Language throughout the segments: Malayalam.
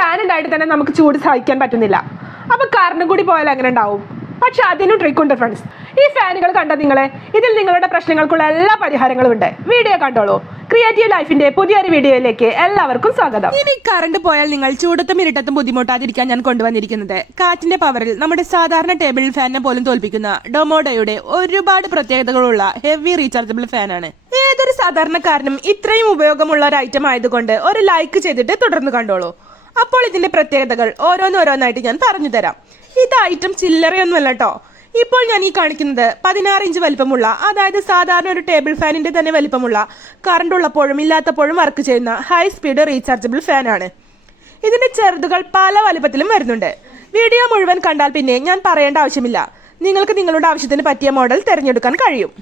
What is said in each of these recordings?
ഫാൻ ഉണ്ടായിട്ട് തന്നെ നമുക്ക് ചൂട് സഹിക്കാൻ പറ്റുന്നില്ല. അപ്പൊ കറണ്ട് കൂടി പോയാൽ എങ്ങനെ ഉണ്ടാവും? പക്ഷെ അതിനും ട്രിക്ക് ഉണ്ട് ഫ്രണ്ട്സ് ഈ ഫാനുകൾ കണ്ട നിങ്ങളെ ഇതിൽ നിങ്ങളുടെ പ്രശ്നങ്ങൾക്കുള്ള എല്ലാ പരിഹാരങ്ങളും ഉണ്ട്. വീഡിയോ കണ്ടോളൂ. ക്രിയേറ്റീവ് ലൈഫിന്റെ പുതിയൊരു വീഡിയോയിലേക്ക് എല്ലാവർക്കും സ്വാഗതം. ഇനി കറണ്ട് പോയാൽ നിങ്ങൾ ചൂടത്തും ഇരുട്ടത്തും ബുദ്ധിമുട്ടാതിരിക്കാൻ ഞാൻ കൊണ്ടുവന്നിരിക്കുന്നത്. കാറ്റിന്റെ പവറിൽ നമ്മുടെ സാധാരണ ടേബിൾ ഫാനിനെ പോലും തോൽപ്പിക്കുന്ന ഡൊമോഡോയുടെ ഒരുപാട് പ്രത്യേകതകളുള്ള ഹെവി റീചാർജബിൾ ഫാനാണ് ഏതൊരു സാധാരണക്കാരനും ഇത്രയും ഉപയോഗമുള്ള ഒരു ഐറ്റം ആയതുകൊണ്ട് ഒരു ലൈക്ക് ചെയ്തിട്ട് തുടർന്ന് കണ്ടോളൂ. അപ്പോൾ ഇതിന്റെ പ്രത്യേകതകൾ ഓരോന്നോരോന്നായിട്ട് ഞാൻ പറഞ്ഞു തരാം ഇത് ഐറ്റം ചില്ലറയൊന്നുമല്ല കേട്ടോ ഇപ്പോൾ ഞാൻ ഈ കാണിക്കുന്നത് പതിനാറ് ഇഞ്ച് വലിപ്പമുള്ള അതായത് സാധാരണ ഒരു ടേബിൾ ഫാനിന്റെ തന്നെ വലിപ്പമുള്ള കറണ്ട് ഉള്ളപ്പോഴും ഇല്ലാത്തപ്പോഴും വർക്ക് ചെയ്യുന്ന ഹൈ സ്പീഡ് റീചാർജബിൾ ഫാനാണ് ഇതിന്റെ ചെറുതുകൾ പല വലിപ്പത്തിലും വരുന്നുണ്ട്. വീഡിയോ മുഴുവൻ കണ്ടാൽ പിന്നെ ഞാൻ പറയേണ്ട ആവശ്യമില്ല. നിങ്ങൾക്ക് നിങ്ങളുടെ ആവശ്യത്തിന് പറ്റിയ മോഡൽ തിരഞ്ഞെടുക്കാൻ കഴിയും.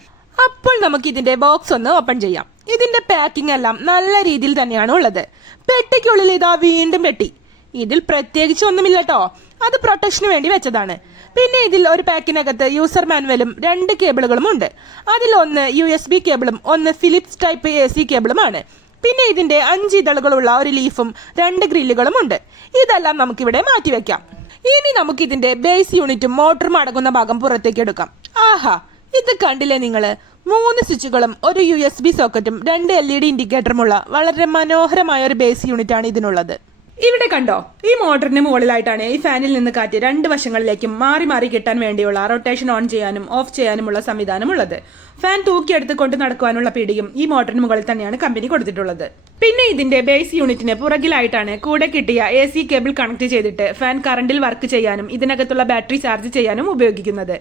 അപ്പോൾ നമുക്ക് ഇതിന്റെ ബോക്സ് ഒന്ന് ഓപ്പൺ ചെയ്യാം. ഇതിന്റെ പാക്കിംഗ് എല്ലാം നല്ല രീതിയിൽ തന്നെയാണ് ഉള്ളത്. പെട്ടിക്കുള്ളിൽ ഇതാ വീണ്ടും പെട്ടി. ഇതിൽ പ്രത്യേകിച്ച് ഒന്നുമില്ല കേട്ടോ അത് പ്രൊട്ടക്ഷന് വേണ്ടി വെച്ചതാണ്. പിന്നെ ഇതിൽ ഒരു പാക്കിനകത്ത് യൂസർ മാനുവലും രണ്ട് കേബിളുകളും ഉണ്ട്. അതിൽ ഒന്ന് യു എസ് ബി കേബിളും ഒന്ന് ഫിലിപ്സ് ടൈപ്പ് എ സി കേബിളുമാണ് പിന്നെ ഇതിന്റെ അഞ്ച് ഇതളുകളുള്ള ഒരു ലീഫും രണ്ട് ഗ്രില്ലുകളും ഉണ്ട്. ഇതെല്ലാം നമുക്കിവിടെ മാറ്റിവെക്കാം. ഇനി നമുക്ക് ഇതിന്റെ ബേസ് യൂണിറ്റും മോട്ടറും അടങ്ങുന്ന ഭാഗം പുറത്തേക്ക് എടുക്കാം. ആഹാ ഇത് കണ്ടില്ലേ നിങ്ങൾ മൂന്ന് സ്വിച്ചുകളും ഒരു യു എസ് ബി സോക്കറ്റും രണ്ട് എൽ ഇ ഡി ഇൻഡിക്കേറ്ററുമുള്ള വളരെ മനോഹരമായ ഒരു ബേസ് യൂണിറ്റ് ആണ് ഇതിനുള്ളത്. ഇവിടെ കണ്ടോ? ഈ മോട്ടറിന് മുകളിലായിട്ടാണ് ഈ ഫാനിൽ നിന്ന് കാറ്റ് രണ്ട് വശങ്ങളിലേക്കും മാറി മാറി കിട്ടാൻ വേണ്ടിയുള്ള റൊട്ടേഷൻ ഓൺ ചെയ്യാനും ഓഫ് ചെയ്യാനുമുള്ള സംവിധാനം ഉള്ളത് ഫാൻ തൂക്കിയെടുത്ത് കൊണ്ട് നടക്കുവാനുള്ള പിടിയും ഈ മോട്ടറിന് മുകളിൽ തന്നെയാണ് കമ്പനി കൊടുത്തിട്ടുള്ളത്. പിന്നെ ഇതിന്റെ ബേസ് യൂണിറ്റിന് പുറകിലായിട്ടാണ് കൂടെ കിട്ടിയ എ സി കേബിൾ കണക്ട് ചെയ്തിട്ട് ഫാൻ കറണ്ടിൽ വർക്ക് ചെയ്യാനും ഇതിനകത്തുള്ള ബാറ്ററി ചാർജ് ചെയ്യാനും ഉപയോഗിക്കുന്നത്.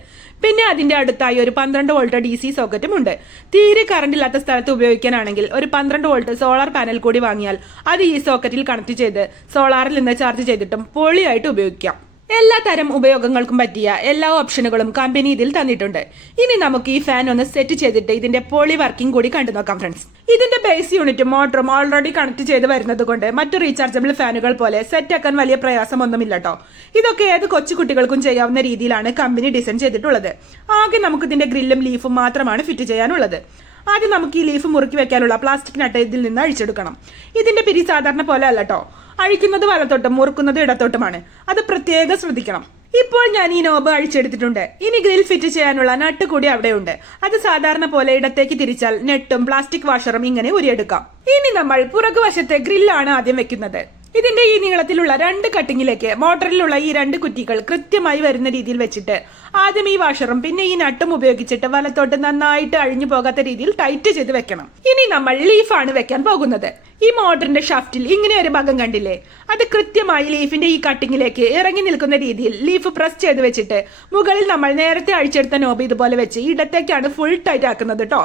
പിന്നെ അതിന്റെ അടുത്തായി ഒരു പന്ത്രണ്ട് വോൾട്ട് ഡി സി സോക്കറ്റും ഉണ്ട്. തീരെ കറണ്ട് ഇല്ലാത്ത സ്ഥലത്ത് ഉപയോഗിക്കാനാണെങ്കിൽ ഒരു പന്ത്രണ്ട് വോൾട്ട് സോളാർ പാനൽ കൂടി വാങ്ങിയാൽ അത് ഈ സോക്കറ്റിൽ കണക്ട് ചെയ്ത് സോളാറിൽ നിന്ന് ചാർജ് ചെയ്തിട്ടും പൊളിയായിട്ട് ഉപയോഗിക്കാം. എല്ലാ തരം ഉപയോഗങ്ങൾക്കും പറ്റിയ എല്ലാ ഓപ്ഷനുകളും കമ്പനി ഇതിൽ തന്നിട്ടുണ്ട്. ഇനി നമുക്ക് ഈ ഫാൻ ഒന്ന് സെറ്റ് ചെയ്തിട്ട് ഇതിന്റെ പോളി വർക്കിംഗ് കൂടി കണ്ടു നോക്കാം ഫ്രണ്ട്സ് ഇതിന്റെ ബേസ് യൂണിറ്റും മോട്ടറും ഓൾറെഡി കണക്ട് ചെയ്ത് വരുന്നത് കൊണ്ട് മറ്റു റീചാർജബിൾ ഫാനുകൾ പോലെ സെറ്റ് ആക്കാൻ വലിയ പ്രയാസമൊന്നുമില്ല കേട്ടോ ഇതൊക്കെ ഏത് കൊച്ചു കുട്ടികൾക്കും ചെയ്യാവുന്ന രീതിയിലാണ് കമ്പനി ഡിസൈൻ ചെയ്തിട്ടുള്ളത്. ആകെ നമുക്ക് ഇതിന്റെ ഗ്രില്ലും ലീഫും മാത്രമാണ് ഫിറ്റ് ചെയ്യാനുള്ളത്. ആദ്യം നമുക്ക് ഈ ലീഫ് മുറുക്കി വെക്കാനുള്ള പ്ലാസ്റ്റിക് നട്ട് ഇതിൽ നിന്ന് അഴിച്ചെടുക്കണം. ഇതിന്റെ പിരി സാധാരണ പോലെ അല്ല കേട്ടോ അഴിക്കുന്നത് വലത്തോട്ടും മുറുക്കുന്നത് ഇടത്തോട്ടുമാണ്. അത് പ്രത്യേകം ശ്രദ്ധിക്കണം. ഇപ്പോൾ ഞാൻ ഈ നോബ് അഴിച്ചെടുത്തിട്ടുണ്ട്. ഇനി ഗ്രിൽ ഫിറ്റ് ചെയ്യാനുള്ള നട്ട് കൂടി അവിടെയുണ്ട്. അത് സാധാരണ പോലെ ഇടത്തേക്ക് തിരിച്ചാൽ നെട്ടും പ്ലാസ്റ്റിക് വാഷറും ഇങ്ങനെ ഉരിയെടുക്കാം ഇനി നമ്മൾ പുറകുവശത്തെ ഗ്രില്ലാണ് ആദ്യം വെക്കുന്നത്. ഇതിന്റെ ഈ നീളത്തിലുള്ള രണ്ട് കട്ടിങ്ങിലേക്ക് മോട്ടറിലുള്ള ഈ രണ്ട് കുറ്റികൾ കൃത്യമായി വരുന്ന രീതിയിൽ വെച്ചിട്ട് ആദ്യം ഈ വാഷറും പിന്നെ ഈ നട്ടും ഉപയോഗിച്ചിട്ട് വലത്തോട്ട് നന്നായിട്ട് അഴിഞ്ഞു പോകാത്ത രീതിയിൽ ടൈറ്റ് ചെയ്ത് വെക്കണം. ഇനി നമ്മൾ ലീഫാണ് വെക്കാൻ പോകുന്നത്. ഈ മോട്ടറിന്റെ ഷാഫ്റ്റിൽ ഇങ്ങനെ ഒരു ഭാഗം കണ്ടില്ലേ? അത് കൃത്യമായി ലീഫിന്റെ ഈ കട്ടിങ്ങിലേക്ക് ഇറങ്ങി നിൽക്കുന്ന രീതിയിൽ ലീഫ് പ്രസ് ചെയ്ത് വെച്ചിട്ട് മുകളിൽ നമ്മൾ നേരത്തെ അഴിച്ചെടുത്ത നോബ് ഇതുപോലെ വെച്ച് ഇടത്തേക്കാണ് ഫുൾ ടൈറ്റ് ആക്കുന്നത് കേട്ടോ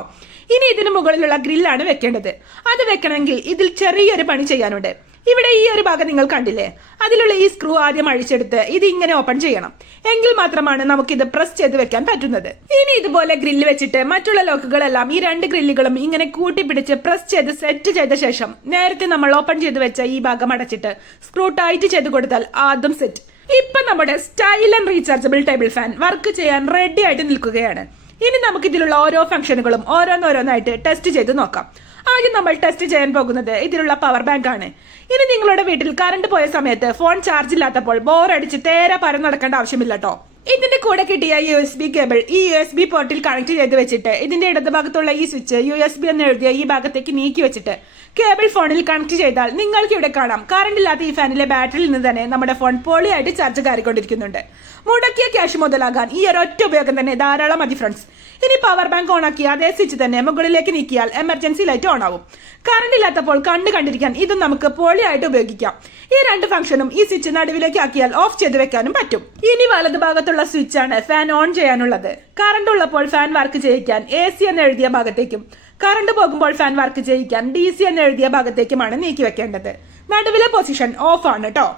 ഇനി ഇതിന് മുകളിലുള്ള ഗ്രില്ലാണ് വെക്കേണ്ടത്. അത് വെക്കണമെങ്കിൽ ഇതിൽ ചെറിയൊരു പണി ചെയ്യാനുണ്ട്. ഇവിടെ ഈ ഒരു ഭാഗം നിങ്ങൾ കണ്ടില്ലേ? അതിലുള്ള ഈ സ്ക്രൂ ആദ്യം അഴിച്ചെടുത്ത് ഇത് ഇങ്ങനെ ഓപ്പൺ ചെയ്യണം. എങ്കിൽ മാത്രമാണ് നമുക്ക് ഇത് പ്രസ് ചെയ്ത് വെക്കാൻ പറ്റുന്നത്. ഇനി ഇതുപോലെ ഗ്രില്ല് വെച്ചിട്ട് മറ്റുള്ള ലോക്കുകളെല്ലാം ഈ രണ്ട് ഗ്രില്ലുകളും ഇങ്ങനെ കൂട്ടിപ്പിടിച്ച് പ്രസ് ചെയ്ത് സെറ്റ് ചെയ്ത ശേഷം നേരത്തെ നമ്മൾ ഓപ്പൺ ചെയ്ത് വെച്ച ഈ ഭാഗം അടച്ചിട്ട് സ്ക്രൂ ടൈറ്റ് ചെയ്ത് കൊടുത്താൽ ആദ്യം സെറ്റ് ഇപ്പൊ നമ്മുടെ style and rechargeable table fan work ചെയ്യാൻ റെഡി ആയിട്ട് നിൽക്കുകയാണ്. ഇനി നമുക്ക് ഇതിലുള്ള ഓരോ ഫംഗ്ഷനുകളും ഓരോന്നോരോന്നായിട്ട് ടെസ്റ്റ് ചെയ്ത് നോക്കാം. ആദ്യം നമ്മൾ ടെസ്റ്റ് ചെയ്യാൻ പോകുന്നത് ഇതിലുള്ള പവർ ബാങ്ക് ആണ്. ഇനി നിങ്ങളുടെ വീട്ടിൽ കറണ്ട് പോയ സമയത്ത് ഫോൺ ചാർജ് ഇല്ലാത്തപ്പോൾ ബോറടിച്ച് തേരെ പരം നടക്കേണ്ട ആവശ്യമില്ല കേട്ടോ ഇതിന്റെ കൂടെ കിട്ടിയ യു എസ് ബി കേബിൾ ഈ യു എസ് ബി പോർട്ടിൽ കണക്ട് ചെയ്ത് വെച്ചിട്ട് ഇതിന്റെ ഇടതുഭാഗത്തുള്ള ഈ സ്വിച്ച് യു എസ് ബി എന്ന് എഴുതിയ ഈ ഭാഗത്തേക്ക് നീക്കി വെച്ചിട്ട് കേബിൾ ഫോണിൽ കണക്ട് ചെയ്താൽ നിങ്ങൾക്ക് ഇവിടെ കാണാം. കറണ്ട് ഇല്ലാത്ത ഈ ഫാനിലെ ബാറ്ററിയിൽ നിന്ന് തന്നെ നമ്മുടെ ഫോൺ പൊളിയായിട്ട് ചാർജ് കയറിക്കൊണ്ടിരിക്കുന്നുണ്ട് മുടക്കിയ ക്യാഷ് മുതലാകാൻ ഈ ഒരൊറ്റ ഉപയോഗം തന്നെ ധാരാളം മതി ഫ്രണ്ട്സ് ഇനി പവർ ബാങ്ക് ഓൺ ആക്കി അതേ സ്വിച്ച് തന്നെ മുകളിലേക്ക് നീക്കിയാൽ എമർജൻസി ലൈറ്റ് ഓൺ ആവും. കറണ്ട് ഇല്ലാത്തപ്പോൾ കണ്ണ് കണ്ടിരിക്കാൻ ഇതും നമുക്ക് പോളിയായിട്ട് ഉപയോഗിക്കാം. ഈ രണ്ട് ഫംഗ്ഷനും ഈ സ്വിച്ച് നടുവിലേക്ക് ആക്കിയാൽ ഓഫ് ചെയ്ത് വെക്കാനും പറ്റും. ഇനി വലതുഭാഗത്തുള്ള സ്വിച്ച് ആണ് ഫാൻ ഓൺ ചെയ്യാനുള്ളത്. കറണ്ട് ഉള്ളപ്പോൾ ഫാൻ വർക്ക് ചെയ്യിക്കാൻ എ സി എന്ന് എഴുതിയ ഭാഗത്തേക്കും കറണ്ട് പോകുമ്പോൾ ഫാൻ വർക്ക് ചെയ്യിക്കാൻ ഡി സി എന്ന് എഴുതിയ ഭാഗത്തേക്കുമാണ് നീക്കി വെക്കേണ്ടത്. നടുവിലെ പൊസിഷൻ ഓഫ് ആണ് കേട്ടോ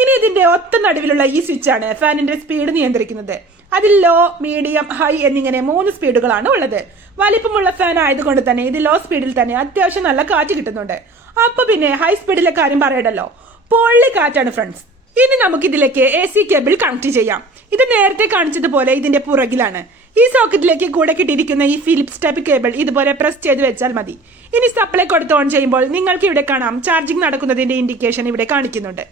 ഇനി ഇതിന്റെ ഒത്ത നടുവിലുള്ള ഈ സ്വിച്ച് ആണ് ഫാനിന്റെ സ്പീഡ് നിയന്ത്രിക്കുന്നത്. അതിൽ ലോ മീഡിയം ഹൈ എന്നിങ്ങനെ മൂന്ന് സ്പീഡുകളാണ് ഉള്ളത്. വലിപ്പമുള്ള ഫാൻ ആയതുകൊണ്ട് തന്നെ ഇത് ലോ സ്പീഡിൽ തന്നെ അത്യാവശ്യം നല്ല കാറ്റ് കിട്ടുന്നുണ്ട്. അപ്പൊ പിന്നെ ഹൈ സ്പീഡിലെ കാര്യം പറയണ്ടല്ലോ പൊള്ളി കാറ്റാണ് ഫ്രണ്ട്സ് ഇനി നമുക്ക് ഇതിലേക്ക് എ സി കേബിൾ കണക്ട് ചെയ്യാം. ഇത് നേരത്തെ കാണിച്ചതുപോലെ ഇതിന്റെ പുറകിലാണ്. ഈ സോക്കറ്റിലേക്ക് കൂടെ കിട്ടിയിരിക്കുന്ന ഈ ഫിലിപ്സ് ടൈപ്പ് കേബിൾ ഇതുപോലെ പ്രസ് ചെയ്ത് വെച്ചാൽ മതി. ഇനി സപ്ലൈ കൊടുത്ത് ഓൺ ചെയ്യുമ്പോൾ നിങ്ങൾക്ക് ഇവിടെ കാണാം ചാർജിംഗ് നടക്കുന്നതിന്റെ ഇൻഡിക്കേഷൻ ഇവിടെ കാണിക്കുന്നുണ്ട്.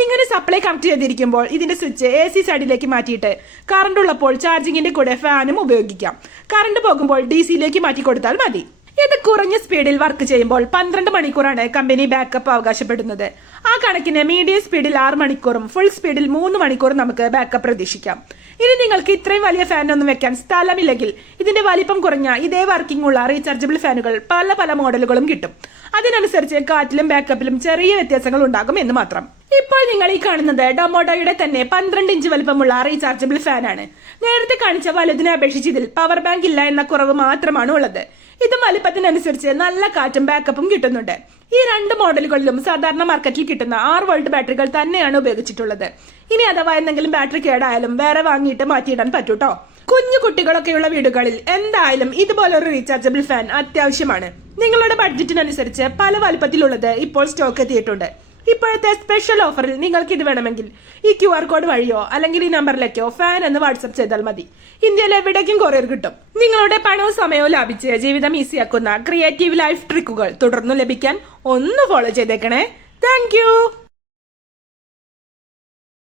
ഇങ്ങനെ സപ്ലൈ കണക്ട് ചെയ്തിരിക്കുമ്പോൾ ഇതിന്റെ സ്വിച്ച് എ സി സൈഡിലേക്ക് മാറ്റിയിട്ട് കറണ്ട് ഉള്ളപ്പോൾ ചാർജിങ്ങിന്റെ കൂടെ ഫാനും ഉപയോഗിക്കാം. കറണ്ട് പോകുമ്പോൾ ഡി സിയിലേക്ക് മാറ്റി കൊടുത്താൽ മതി. ഇത് കുറഞ്ഞ സ്പീഡിൽ വർക്ക് ചെയ്യുമ്പോൾ പന്ത്രണ്ട് മണിക്കൂറാണ് കമ്പനി ബാക്കപ്പ് അവകാശപ്പെടുന്നത്. ആ കണക്കിന് മീഡിയം സ്പീഡിൽ ആറ് മണിക്കൂറും ഫുൾ സ്പീഡിൽ മൂന്ന് മണിക്കൂറും നമുക്ക് ബാക്കപ്പ് പ്രതീക്ഷിക്കാം. ഇനി നിങ്ങൾക്ക് ഇത്രയും വലിയ ഫാൻ ഒന്നും വെക്കാൻ സ്ഥലമില്ലെങ്കിൽ ഇതിന്റെ വലിപ്പം കുറഞ്ഞ ഇതേ വർക്കിംഗ് ഉള്ള റീചാർജബിൾ ഫാനുകൾ പല പല മോഡലുകളും കിട്ടും. അതിനനുസരിച്ച് കാറ്റിലും ബാക്കപ്പിലും ചെറിയ വ്യത്യാസങ്ങൾ ഉണ്ടാകും എന്ന് മാത്രം. ഇപ്പോൾ നിങ്ങൾ ഈ കാണുന്നത് ഡൊമോഡോയുടെ തന്നെ പന്ത്രണ്ട് ഇഞ്ച് വലുപ്പമുള്ള റീചാർജബിൾ ഫാൻ ആണ് നേരത്തെ കാണിച്ച വലുതിനെ അപേക്ഷിച്ച് ഇതിൽ പവർ ബാങ്ക് ഇല്ല എന്ന കുറവ് മാത്രമാണ് ഉള്ളത്. ഇത് വലിപ്പത്തിനനുസരിച്ച് നല്ല കാറ്റും ബാക്കപ്പും കിട്ടുന്നുണ്ട്. ഈ രണ്ട് മോഡലുകളിലും സാധാരണ മാർക്കറ്റിൽ കിട്ടുന്ന ആറ് വോൾട്ട് ബാറ്ററികൾ തന്നെയാണ് ഉപയോഗിച്ചിട്ടുള്ളത്. ഇനി അഥവാ എന്തെങ്കിലും ബാറ്ററി കേടായാലും വേറെ വാങ്ങിയിട്ട് മാറ്റിയിടാൻ പറ്റൂട്ടോ? കുഞ്ഞു കുട്ടികളൊക്കെയുള്ള വീടുകളിൽ എന്തായാലും ഇതുപോലൊരു റീചാർജബിൾ ഫാൻ അത്യാവശ്യമാണ്. നിങ്ങളുടെ ബഡ്ജറ്റിനനുസരിച്ച് പല വലിപ്പത്തിലുള്ളത് ഇപ്പോൾ സ്റ്റോക്ക് എത്തിയിട്ടുണ്ട്. ഇപ്പോഴത്തെ സ്പെഷ്യൽ ഓഫറിൽ നിങ്ങൾക്ക് ഇത് വേണമെങ്കിൽ ഈ ക്യു ആർ കോഡ് വഴിയോ അല്ലെങ്കിൽ ഈ നമ്പറിലേക്കോ ഫാൻ എന്ന് വാട്സപ്പ് ചെയ്താൽ മതി. ഇന്ത്യയിൽ എവിടേക്കും കൊറിയർ കിട്ടും. നിങ്ങളുടെ പണവും സമയവും ലാഭിച്ച് ജീവിതം ഈസിയാക്കുന്ന ക്രിയേറ്റീവ് ലൈഫ് ട്രിക്കുകൾ തുടർന്നു ലഭിക്കാൻ ഒന്ന് ഫോളോ ചെയ്തേക്കണേ. താങ്ക്